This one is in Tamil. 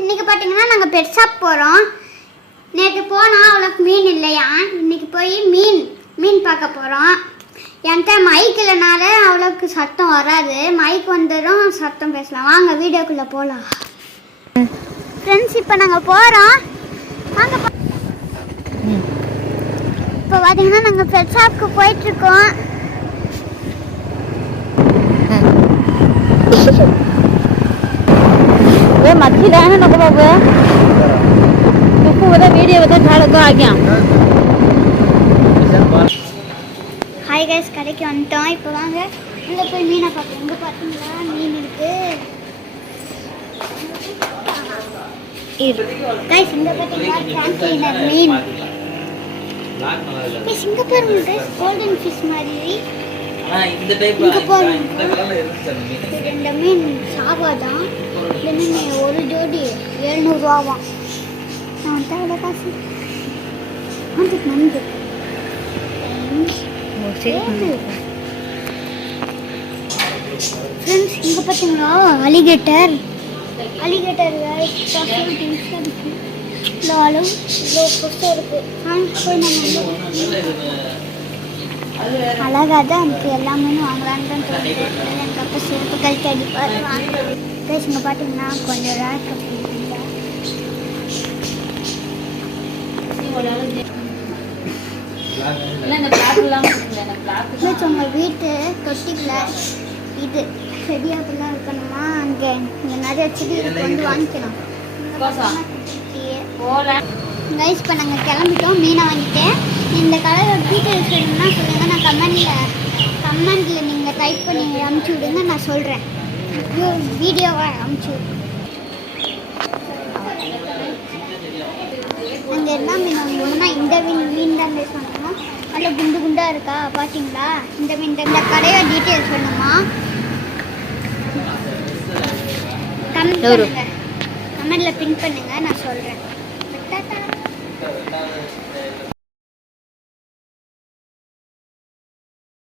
இன்னைக்கு பார்த்தீங்கன்னா நாங்கள் பெட் ஷாப் போகிறோம். நேற்று போனால் அவ்வளோக்கு மீன் இல்லையா, இன்னைக்கு போய் மீன் பார்க்க போகிறோம். என்கிட்ட மைக் இல்லைனால அவ்வளோக்கு சத்தம் வராது, மைக் வந்துடும் சத்தம் பேசலாம். வாங்க வீடியோக்குள்ளே போகலாம் ஃப்ரெண்ட்ஸ். இப்போ நாங்கள் போகிறோம். வாங்க. இப்போ பார்த்தீங்கன்னா நாங்கள் பெட் ஷாப்புக்கு போயிட்டுருக்கோம். मच्छी लाने नको बाबू बता वीडियो बता ठाड़ को आ गया. ஹாய் கைஸ், கடைக்கு வந்துட்டோம். இப்போ வாங்க உள்ளே போய் மீனை பார்ப்போம். எங்கே பார்த்தீங்களா மீன் இருக்கு கைஸ். இங்கே பார்த்தீங்களா டிரான்ஸ்லீனர் மீன். இங்கே பாருங்க கைஸ், கோல்டன் ஃபிஷ் மாதிரி. இங்கே பாருங்க, இந்த மீன் சாவாதான். இந்த மீன் ஒரு ஜோடி 700 ரூபாவாம். நான் எவ்வளோ காசு நன்றி. ஃப்ரெண்ட்ஸ், இங்கே பார்த்தீங்களா அலிகேட்டர் அழகாக தான் இருக்குது. எல்லா மீனும் வாங்கலான்னு தான் தோணுது. எனக்கு அப்போ சிறப்பு கழிச்சு அடிப்பார். கைஸ், இங்கே பார்த்தீங்கன்னா கொஞ்சம் ரேக் உங்கள் வீட்டு தொட்டிக்குள்ள இது செடியாப்பெல்லாம் இருக்கணுமா, அங்கே இங்கே நிறைய செடி இருக்கு, வந்து வாங்கிக்கலாம். கைஸ், இப்போ நாங்கள் கிளம்பிட்டோம். மீனை வாங்கிட்டேன். இந்த கலரோட டீட்டெயில்ஸ் வேணும்னா சொல்லுங்கள். நான் கமெண்டில் நீங்கள் டைப் பண்ணி அனுப்பிச்சி விடுங்க, நான் சொல்கிறேன். வீடியோவை அனுப்பிச்சி விடுங்க. நாங்கள் என்ன மீன் வாங்கணும்னா இந்த மீன் தான் சொன்னோம். நல்லா குண்டு குண்டாக இருக்கா பார்த்தீங்களா? இந்த மீன் இந்த கடையோட டீட்டெயில்ஸ் வேணுமா கமெண்ட் பண்ணுங்க, கமெண்டில் பின் பண்ணுங்கள், நான் சொல்கிறேன்.